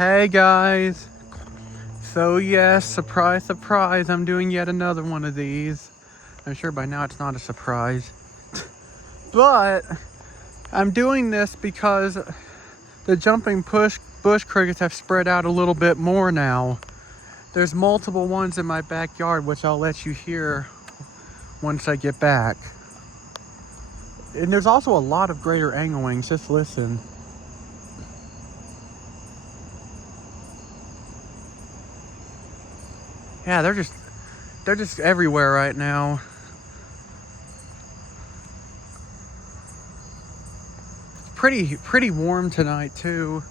Hey guys, so yes, surprise, surprise, I'm doing yet another one of these. I'm sure by now it's not a surprise, but I'm doing this because the jumping bush crickets have spread out a little bit more now. There's multiple ones in my backyard, which I'll let you hear once I get back. And there's also a lot of greater anglewings, just listen. Yeah, they're just everywhere right now. Pretty warm tonight too.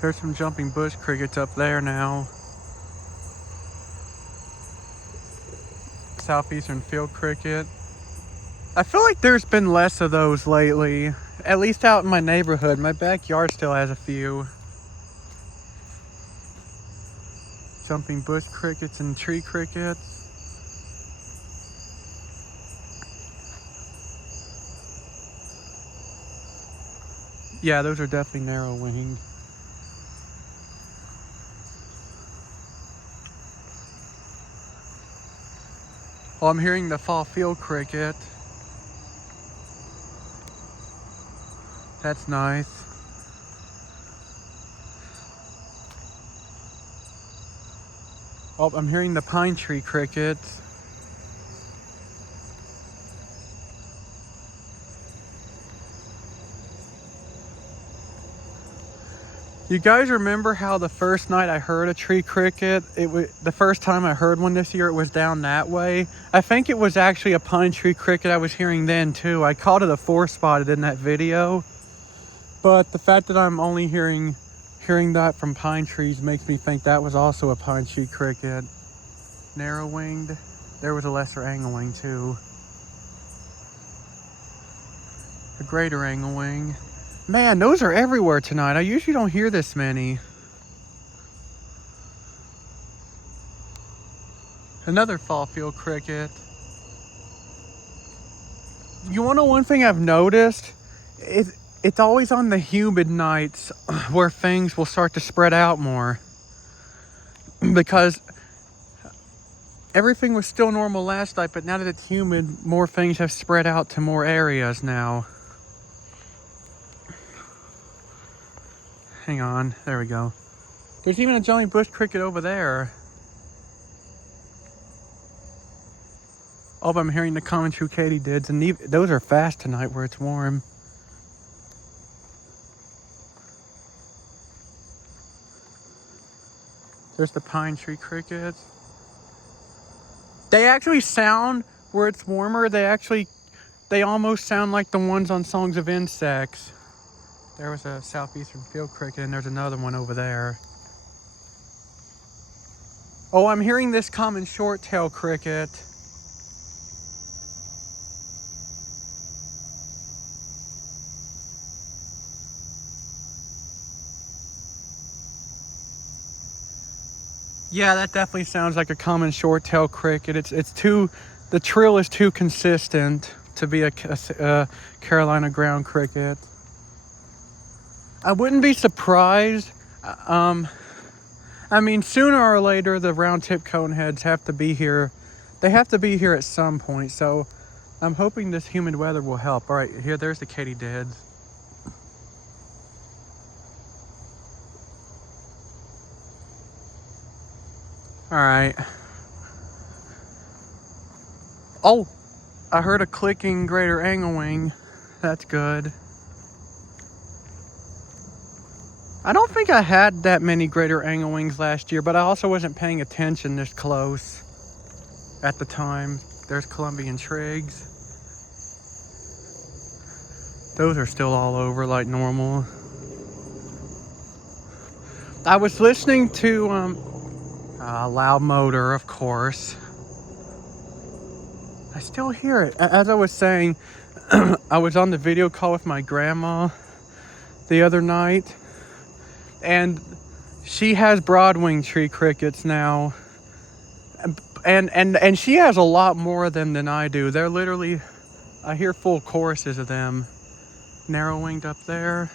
There's some jumping bush crickets up there now. Southeastern field cricket. I feel like there's been less of those lately, at least out in my neighborhood. My backyard still has a few. Jumping bush crickets and tree crickets. Yeah, those are definitely narrow-winged. Oh, I'm hearing the fall field cricket. That's nice. Oh, I'm hearing the pine tree crickets. You guys remember how the first night I heard a tree cricket, the first time I heard one this year, it was down that way? I think it was actually a pine tree cricket I was hearing then too. I called it a 4-spotted in that video. But the fact that I'm only hearing that from pine trees makes me think that was also a pine tree cricket. Narrow-winged. There was a lesser anglewing too. A greater anglewing. Man, those are everywhere tonight. I usually don't hear this many. Another fall field cricket. You wanna know one thing I've noticed? It's always on the humid nights where things will start to spread out more. Because everything was still normal last night, but now that it's humid, more things have spread out to more areas now. Hang on, there we go. There's even a jumping bush cricket over there. Oh, I'm hearing the common true katydids, and those are fast tonight where it's warm. There's the pine tree crickets. They actually sound, where it's warmer, they almost sound like the ones on Songs of Insects. There was a southeastern field cricket, and there's another one over there. Oh, I'm hearing this common short-tailed cricket. Yeah, that definitely sounds like a common short-tailed cricket. The trill is too consistent to be a Carolina ground cricket. I wouldn't be surprised. I mean, sooner or later, the round-tip coneheads have to be here. They have to be here at some point, so I'm hoping this humid weather will help. All right, there's the katydids. All right. Oh, I heard a clicking greater anglewing. That's good. I don't think I had that many greater anglewings last year, but I also wasn't paying attention this close at the time. There's Colombian trigs. Those are still all over like normal. I was listening to loud motor, of course. I still hear it. As I was saying, I was on the video call with my grandma the other night, and she has broadwing tree crickets now, and she has a lot more of them than I do. They're literally I hear full choruses of them. Narrow-winged up there.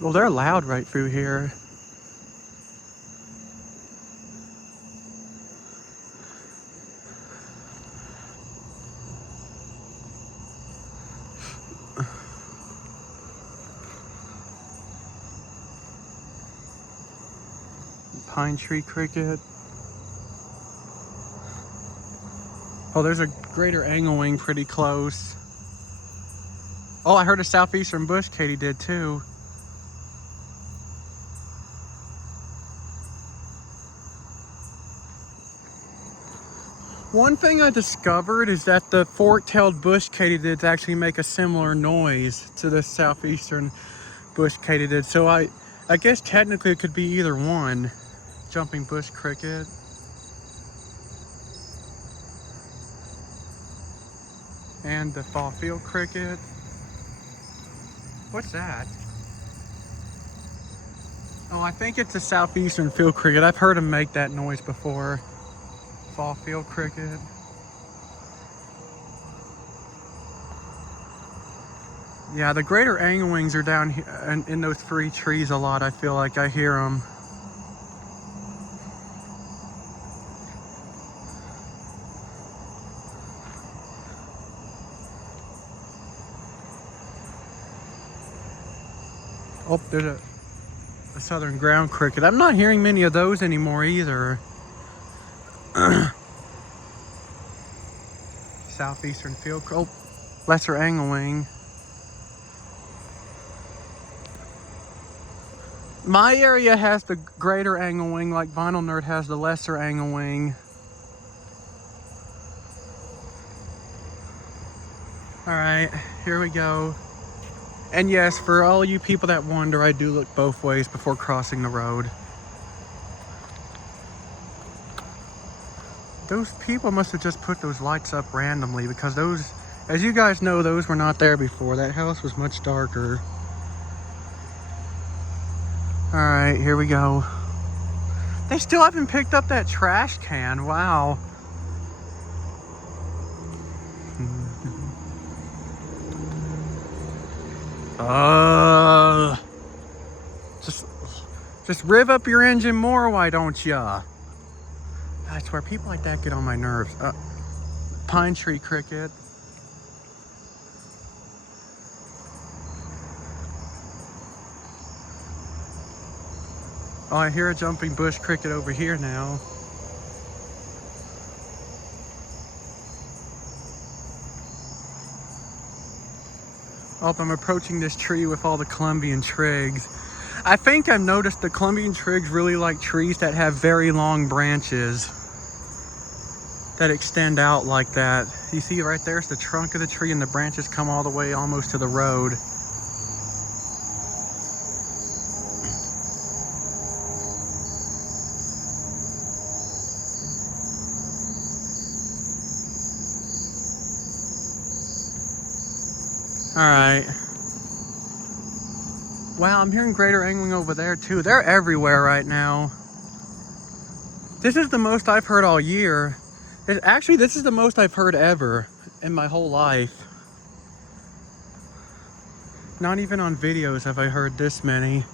Well, they're loud right through here. Pine tree cricket. Oh, there's a greater anglewing pretty close. Oh, I heard a southeastern bush katydid too. One thing I discovered is that the fork-tailed bush katydids actually make a similar noise to the southeastern bush katydid. So I guess technically it could be either one. Jumping bush cricket. And the fall field cricket. What's that? Oh, I think it's a southeastern field cricket. I've heard them make that noise before. Fall field cricket. Yeah, the greater anglewings are down here in those three trees a lot. I feel like I hear them. Oh, there's a southern ground cricket. I'm not hearing many of those anymore either. Southeastern field. Oh, lesser anglewing. My area has the greater anglewing, like Vinyl Nerd has the lesser anglewing. All right, here we go. And yes, for all you people that wonder, I do look both ways before crossing the road. Those people must have just put those lights up randomly, because those, as you guys know, those were not there before. That house was much darker. All right, here we go. They still haven't picked up that trash can. Wow. Just rev up your engine more, why don't ya? I swear, people like that get on my nerves. Pine tree cricket. Oh, I hear a jumping bush cricket over here now. Oh, I'm approaching this tree with all the Colombian trigs. I think I've noticed the Colombian trigs really like trees that have very long branches that extend out like that. You see right there's the trunk of the tree, and the branches come all the way almost to the road. All right. Wow, I'm hearing greater angling over there too. They're everywhere right now. This is the most I've heard all year. Actually, this is the most I've heard ever in my whole life. Not even on videos have I heard this many.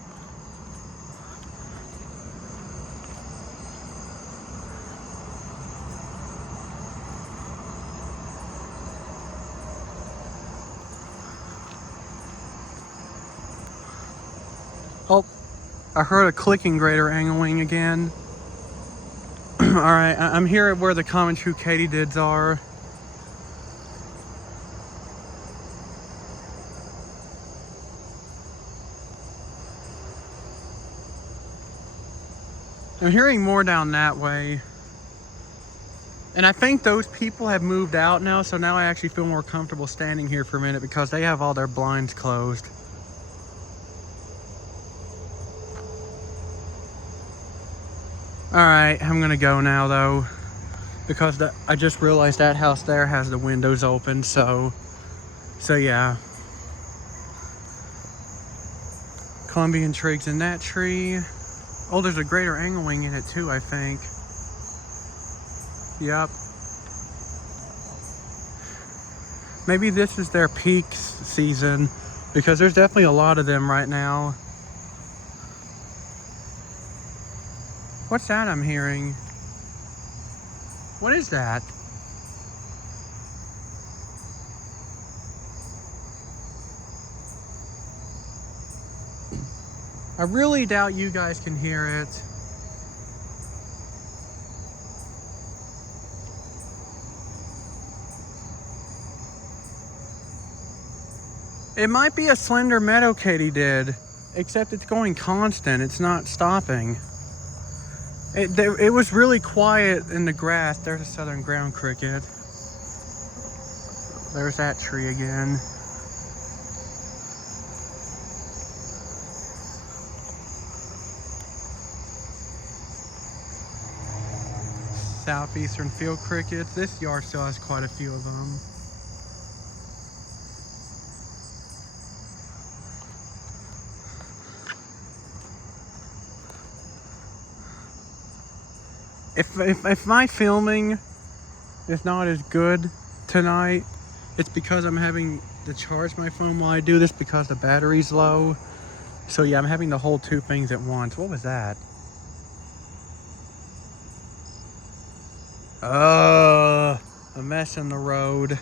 Oh, I heard a clicking greater angling again. Alright, I'm here where the common true katydids are. I'm hearing more down that way. And I think those people have moved out now, so now I actually feel more comfortable standing here for a minute because they have all their blinds closed. Alright, I'm gonna go now though, because I just realized that house there has the windows open, so yeah. Colombian trigs in that tree. Oh, there's a greater anglewing in it too, I think. Yep. Maybe this is their peak season, because there's definitely a lot of them right now. What's that I'm hearing? What is that? I really doubt you guys can hear it. It might be a slender meadow katydid, except it's going constant. It's not stopping. It was really quiet in the grass. There's a southern ground cricket. There's that tree again. Southeastern field crickets. This yard still has quite a few of them. If my filming is not as good tonight, it's because I'm having to charge my phone while I do this because the battery's low. So yeah, I'm having to hold two things at once. What was that? A mess in the road.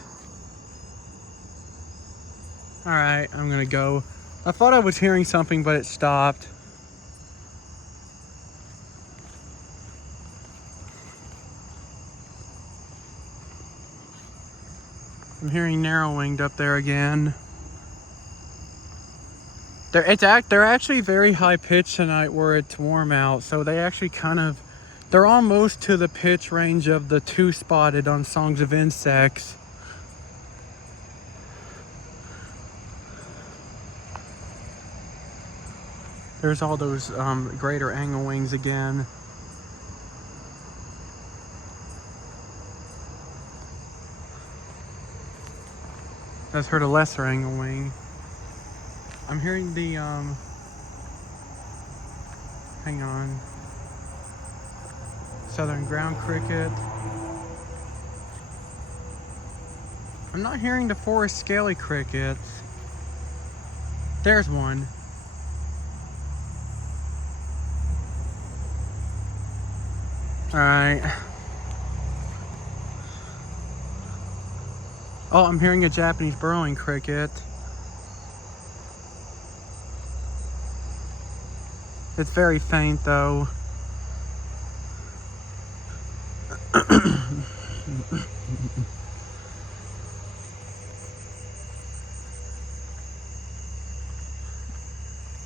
Alright, I'm gonna go. I thought I was hearing something, but it stopped. I'm hearing narrow-winged up there again. They're actually very high pitched tonight where it's warm out, so they actually they're almost to the pitch range of the two-spotted on Songs of Insects. There's all those greater angle wings again. I've heard a lesser angle wing. I'm hearing the hang on, southern ground cricket. I'm not hearing the forest scaly crickets. There's one. Alright. Oh, I'm hearing a Japanese burrowing cricket. It's very faint though.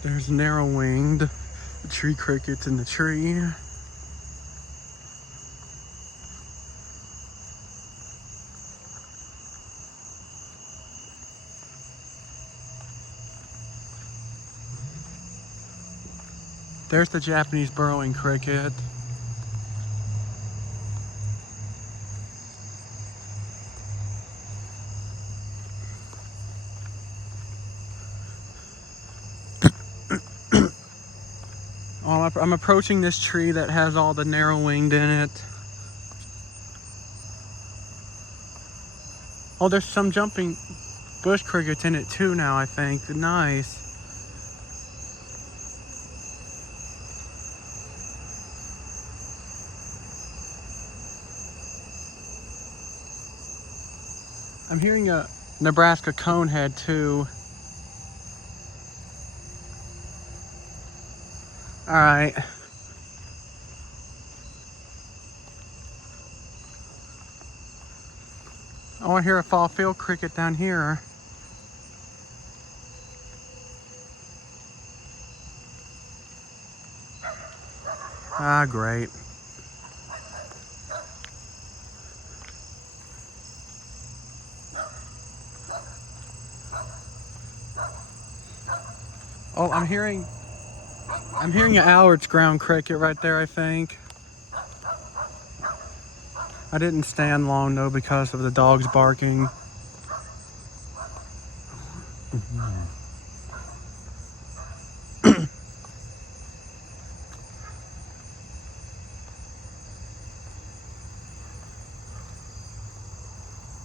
There's narrow-winged tree crickets in the tree. There's the Japanese burrowing cricket. Oh, I'm approaching this tree that has all the narrow-winged in it. Oh, there's some jumping bush crickets in it too now, I think. Nice. I'm hearing a Nebraska conehead too. All right. I want to hear a fall field cricket down here. Ah, great. Oh, I'm hearing an Allard's ground cricket right there, I think. I didn't stand long though because of the dogs barking.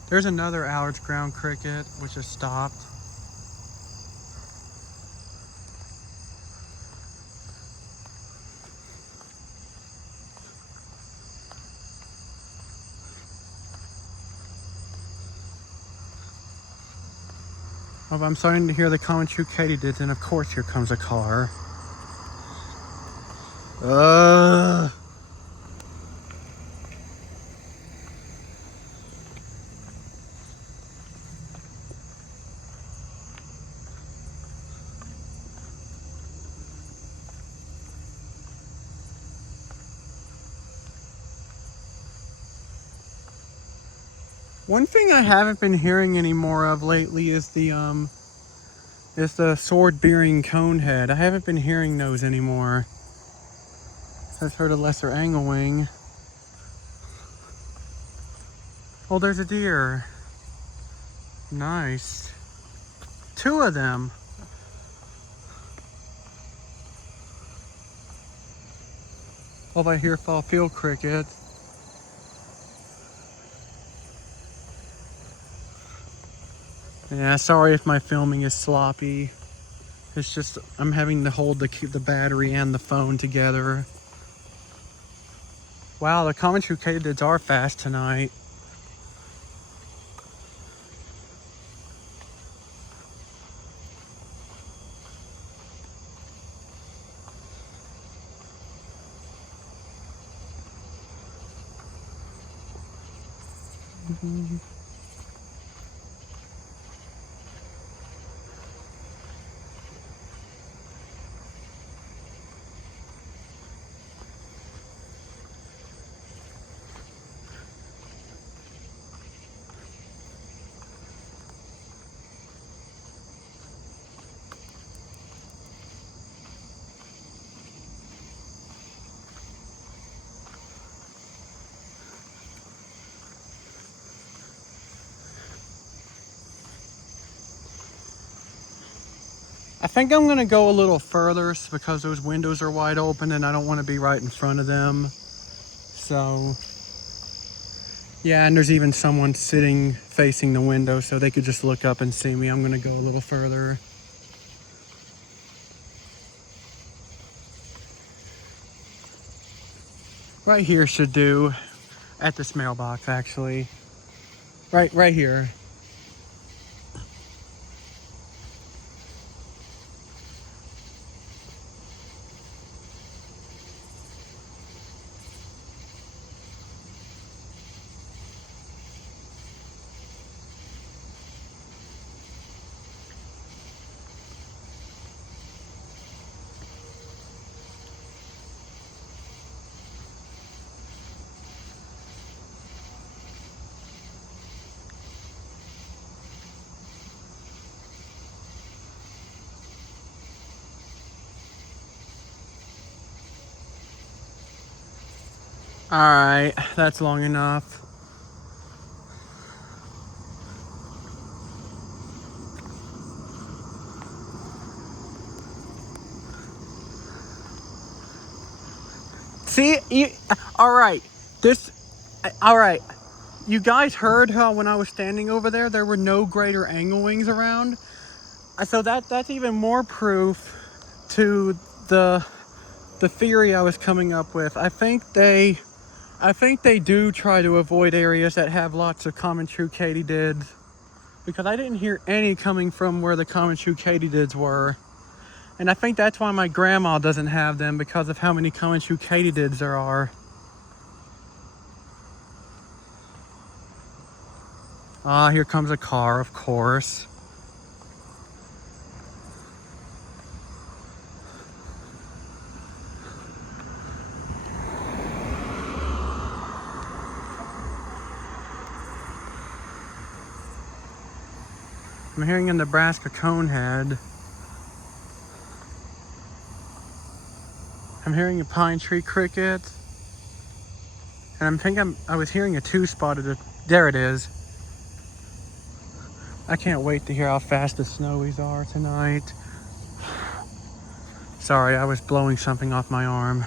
There's another Allard's ground cricket, which has stopped. Oh, I'm starting to hear the Comanche katydids, and of course here comes a car. One thing I haven't been hearing any more of lately is the sword-bearing conehead. I haven't been hearing those anymore. I've heard a lesser anglewing. Oh, there's a deer. Nice. 2 of them. Oh, I hear fall field crickets. Yeah, sorry if my filming is sloppy. It's just I'm having to hold the battery and the phone together. Wow, the Comanche katydids are fast tonight. I think I'm gonna go a little further because those windows are wide open and I don't want to be right in front of them. So, yeah, and there's even someone sitting facing the window so they could just look up and see me. I'm gonna go a little further. Right here should do. At this mailbox, actually. Right here. Alright, that's long enough. See, alright, alright. You guys heard how when I was standing over there were no greater anglewings around? So that's even more proof to the theory I was coming up with. I think they do try to avoid areas that have lots of Comanche katydids, because I didn't hear any coming from where the Comanche katydids were. And I think that's why my grandma doesn't have them, because of how many Comanche katydids there are. Ah, here comes a car, of course. I'm hearing a Nebraska conehead. I'm hearing a pine tree cricket. And I was hearing a 2-spotted. There it is. I can't wait to hear how fast the snowies are tonight. Sorry, I was blowing something off my arm.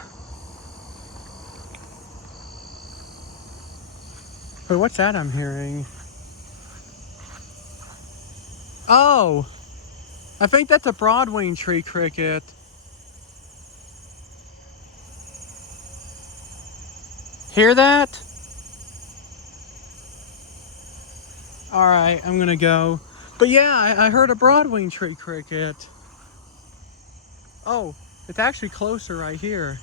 But what's that I'm hearing? Oh, I think that's a broadwing tree cricket. Hear that? All right, I'm gonna go. But yeah, I heard a broadwing tree cricket. Oh, it's actually closer right here.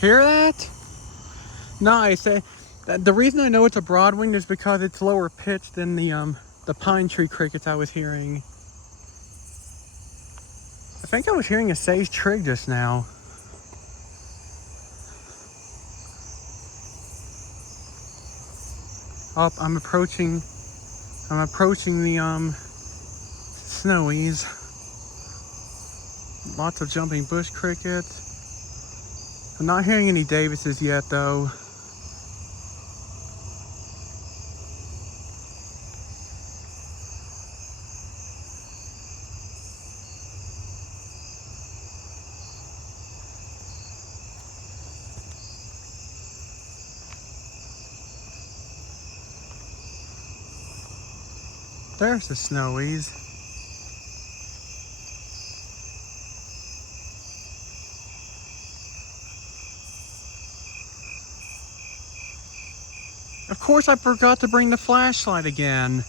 Hear that? Nice. The reason I know it's a broadwing is because it's lower pitched than the pine tree crickets I was hearing. I think I was hearing a sage trig just now. Oh, I'm approaching the snowies. Lots of jumping bush crickets. I'm not hearing any Davises yet though. There's the snowies. Of course I forgot to bring the flashlight again.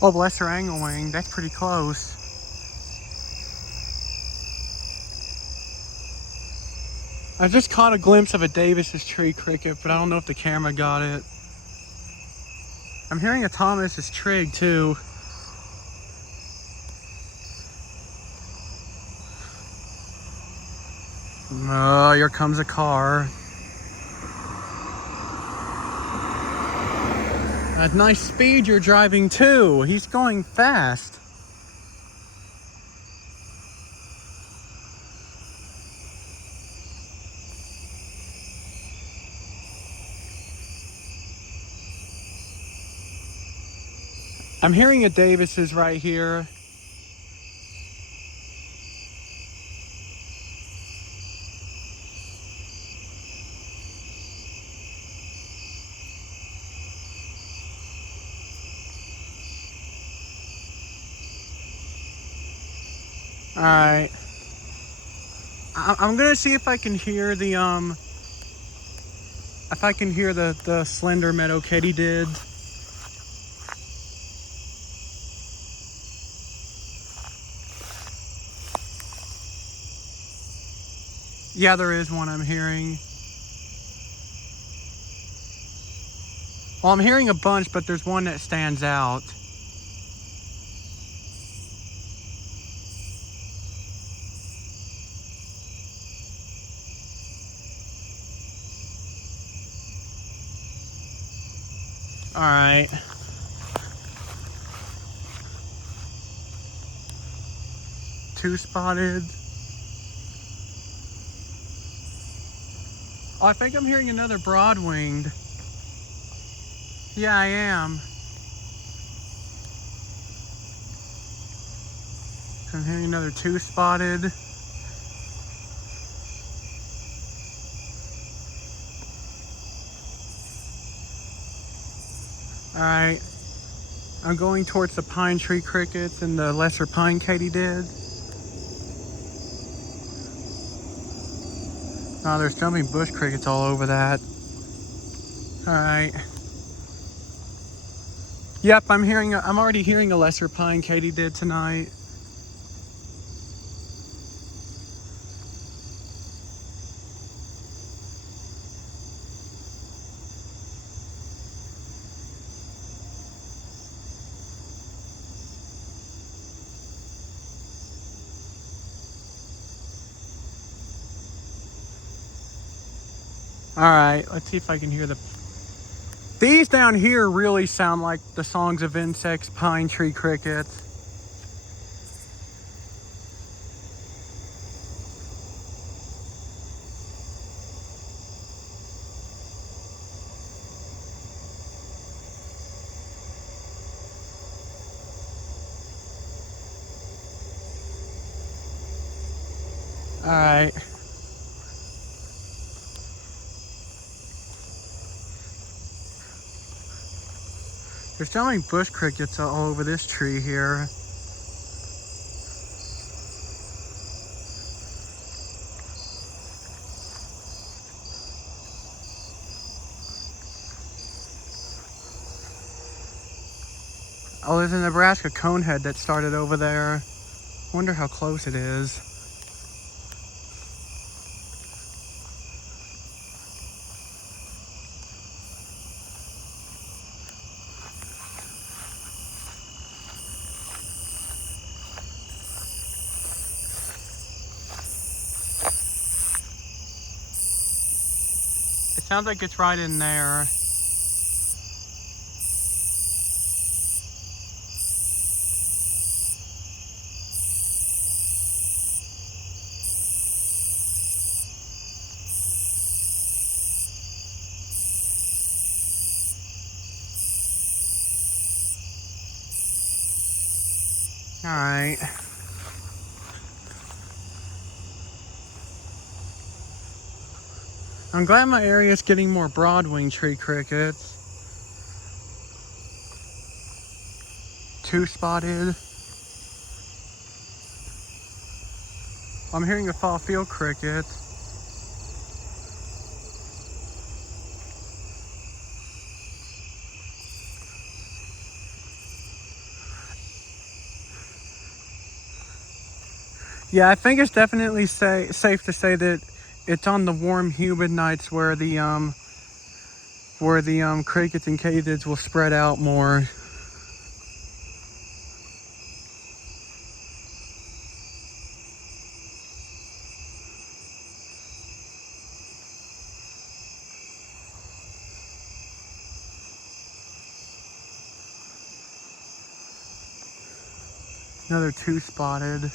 Oh, lesser anglewing, that's pretty close. I just caught a glimpse of a Davis's tree cricket, but I don't know if the camera got it. I'm hearing a Thomas's trig too. Oh, here comes a car. At nice speed you're driving too. He's going fast. I'm hearing a Davis's right here. All right. I'm gonna see if I can hear the slender meadow katydids. Yeah, there is one I'm hearing. Well, I'm hearing a bunch, but there's one that stands out. All right. Two spotted. Oh, I think I'm hearing another broad-winged. Yeah, I am. I'm hearing another two-spotted. All right. I'm going towards the pine tree crickets and the lesser pine katydids. Oh, there's jumping bush crickets all over that. All right. Yep, I'm already hearing a lesser pine katydid tonight. All right, let's see if I can hear these down here really sound like the songs of insects, pine tree crickets. Alright. There's definitely bush crickets all over this tree here. Oh, there's a Nebraska conehead that started over there. Wonder how close it is. It sounds like it's right in there. Alright. I'm glad my area is getting more broadwing tree crickets. Two-spotted. I'm hearing a fall field cricket. Yeah, I think it's definitely safe to say that it's on the warm, humid nights where the crickets and katydids will spread out more. Another two-spotted.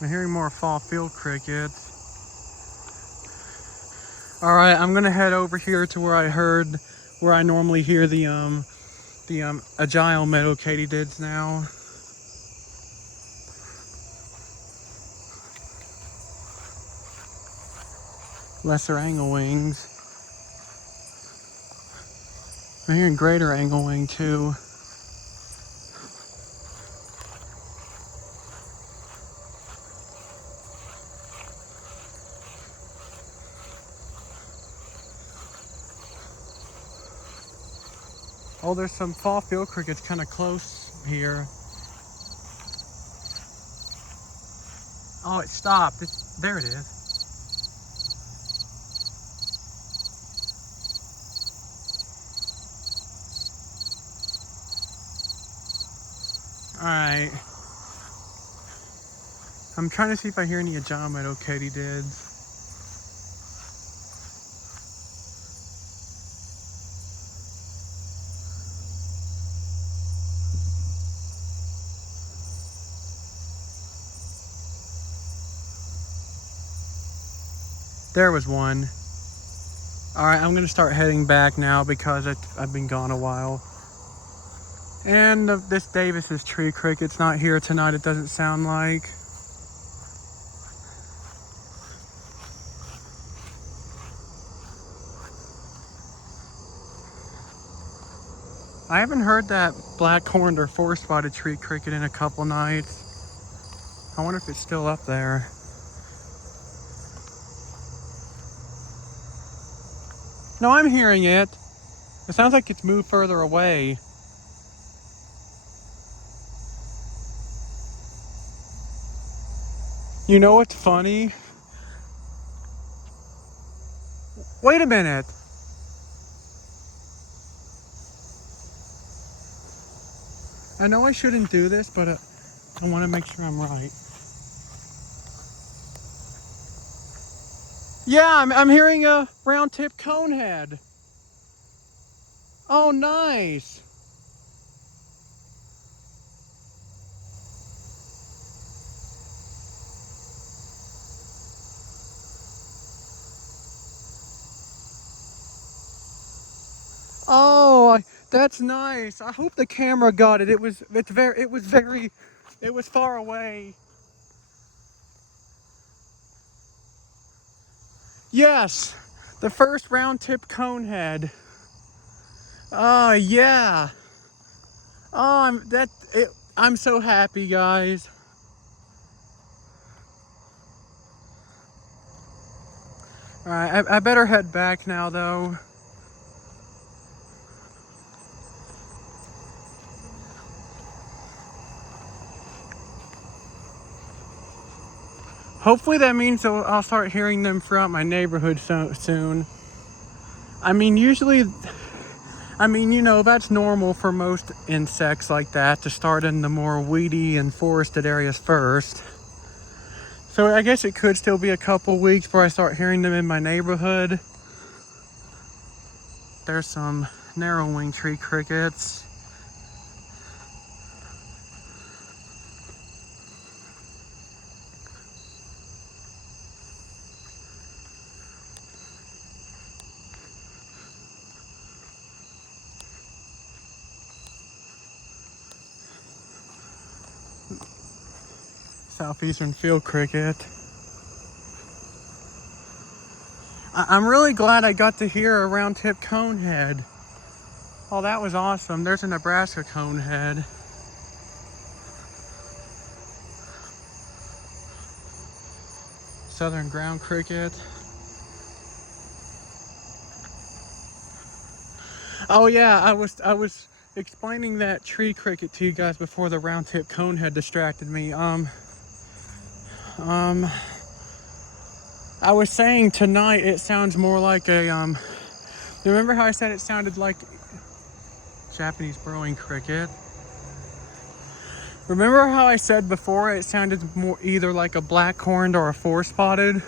I'm hearing more fall field crickets. All right, I'm gonna head over here to where I normally hear the agile meadow katydids now. Lesser anglewings. I'm hearing greater anglewing too. Oh, there's some fall field crickets kind of close here. Oh, it stopped. There it is. All right. I'm trying to see if I hear any agile meadow katydids. There was one. All right, I'm gonna start heading back now because I've been gone a while. And this Davis's tree cricket's not here tonight, it doesn't sound like. I haven't heard that black-horned or four-spotted tree cricket in a couple nights. I wonder if it's still up there. No, I'm hearing it. It sounds like it's moved further away. You know what's funny? Wait a minute. I know I shouldn't do this, but I want to make sure I'm right. Yeah, I'm hearing a round-tip conehead. Oh, nice. That's nice. I hope the camera got it. It was far away. Yes, the first round tip conehead. Oh yeah. Oh, I'm so happy, guys. All right, I better head back now, though. Hopefully that means I'll start hearing them throughout my neighborhood soon. I mean, usually, that's normal for most insects like that to start in the more weedy and forested areas first. So I guess it could still be a couple weeks before I start hearing them in my neighborhood. There's some narrow-winged tree crickets. Southeastern field cricket. I'm really glad I got to hear a round-tip conehead. Oh, that was awesome. There's a Nebraska conehead. Southern ground cricket. Oh yeah, I was explaining that tree cricket to you guys before the round-tip conehead distracted me. I was saying tonight it sounds more like a you remember how I said it sounded like Japanese burrowing cricket? Remember how I said before it sounded more either like a black-horned or a four-spotted?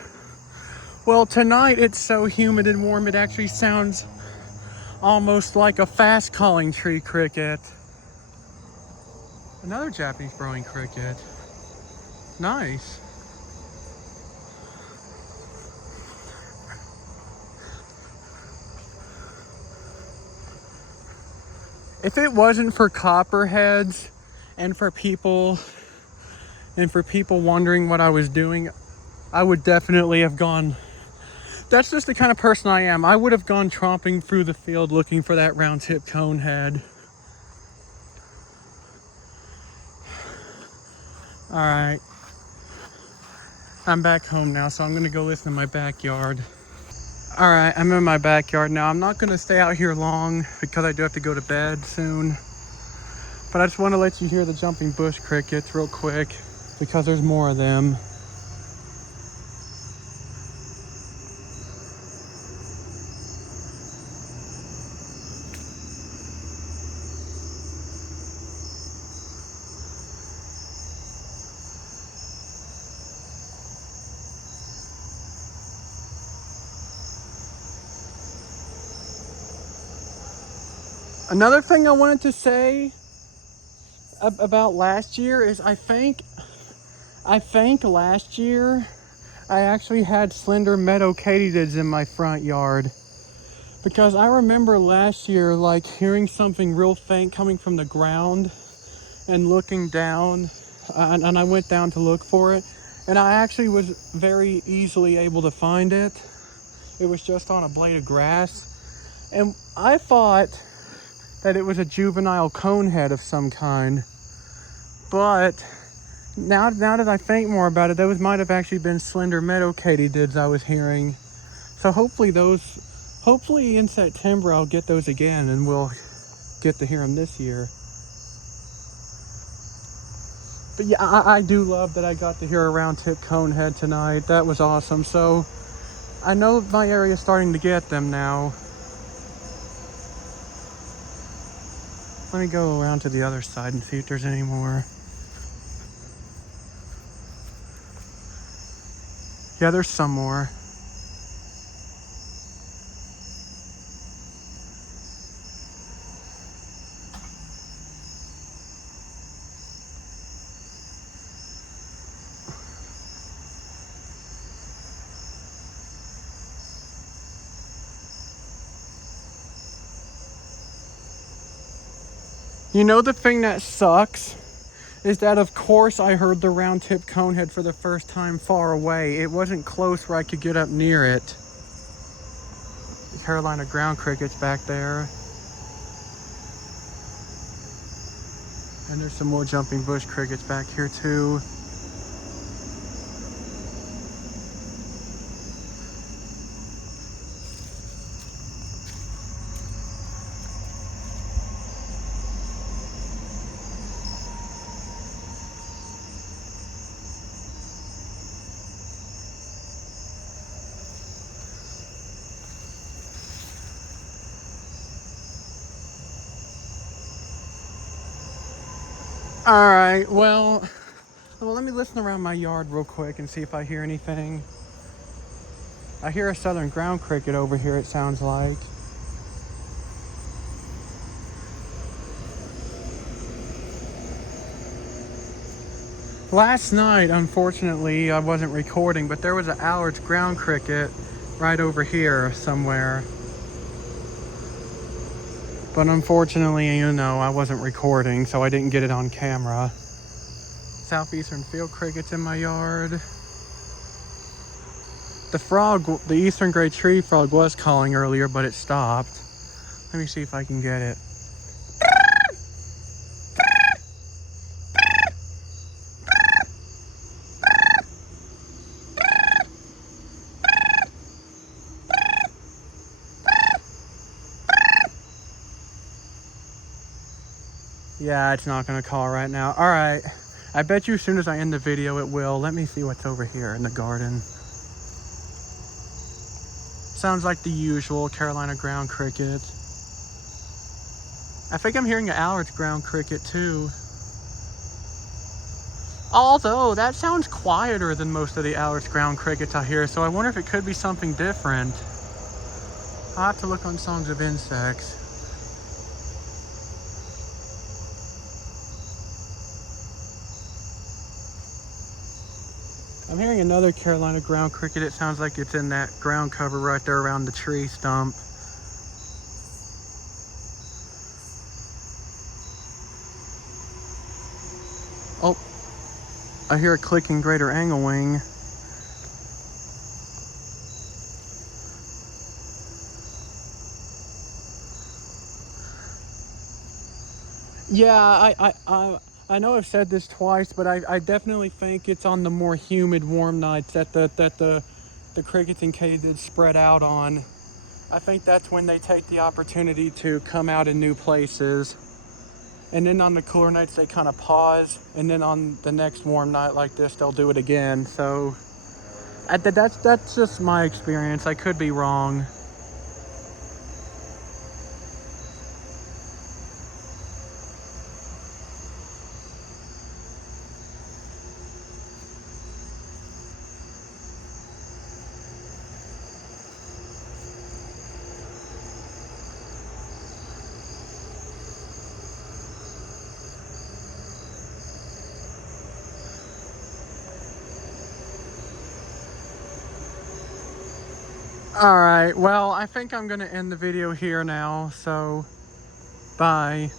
Well, tonight it's so humid and warm it actually sounds almost like a fast-calling tree cricket. Another Japanese burrowing cricket. Nice. If it wasn't for copperheads and for people wondering what I was doing, I would definitely have gone. That's just the kind of person I am. I would have gone tromping through the field looking for that round tip conehead. All right. I'm back home now, so I'm gonna go listen in my backyard. All right, I'm in my backyard now. I'm not gonna stay out here long because I do have to go to bed soon. But I just want to let you hear the jumping bush crickets real quick because there's more of them. Another thing I wanted to say about last year is I think last year I actually had slender meadow katydids in my front yard. Because I remember last year like hearing something real faint coming from the ground and looking down and I went down to look for it and I actually was very easily able to find it. It was just on a blade of grass and I thought that it was a juvenile conehead of some kind, but now that I think more about it, those might have actually been slender meadow katydids I was hearing. So hopefully in September I'll get those again and we'll get to hear them this year. But yeah, I do love that I got to hear a round tip conehead tonight. That was awesome. So I know my area is starting to get them now. Let me go around to the other side and see if there's any more. Yeah, there's some more. You know, the thing that sucks is that, of course, I heard the round-tip conehead for the first time far away. It wasn't close where I could get up near it. The Carolina ground cricket's back there. And there's some more jumping bush crickets back here too. All right, well, let me listen around my yard real quick and see if I hear anything. I hear a southern ground cricket over here, it sounds like. Last night, unfortunately, I wasn't recording, but there was an Allard's ground cricket right over here somewhere. But unfortunately, you know, I wasn't recording, so I didn't get it on camera. Southeastern field crickets in my yard. The frog, the eastern gray tree frog was calling earlier, but it stopped. Let me see if I can get it. Yeah, it's not gonna call right now. All right, I bet you as soon as I end the video, it will. Let me see what's over here in the garden. Sounds like the usual Carolina ground cricket. I think I'm hearing an Allard's ground cricket too. Although, that sounds quieter than most of the Allard's ground crickets I hear, so I wonder if it could be something different. I'll have to look on Songs of Insects. I'm hearing another Carolina ground cricket. It sounds like it's in that ground cover right there around the tree stump. Oh, I hear a clicking greater anglewing. Yeah, I know I've said this twice, but I definitely think it's on the more humid, warm nights that the crickets and katydids spread out on. I think that's when they take the opportunity to come out in new places. And then on the cooler nights, they kind of pause. And then on the next warm night like this, they'll do it again. So that's just my experience. I could be wrong. All right, well, I think I'm gonna end the video here now, so bye.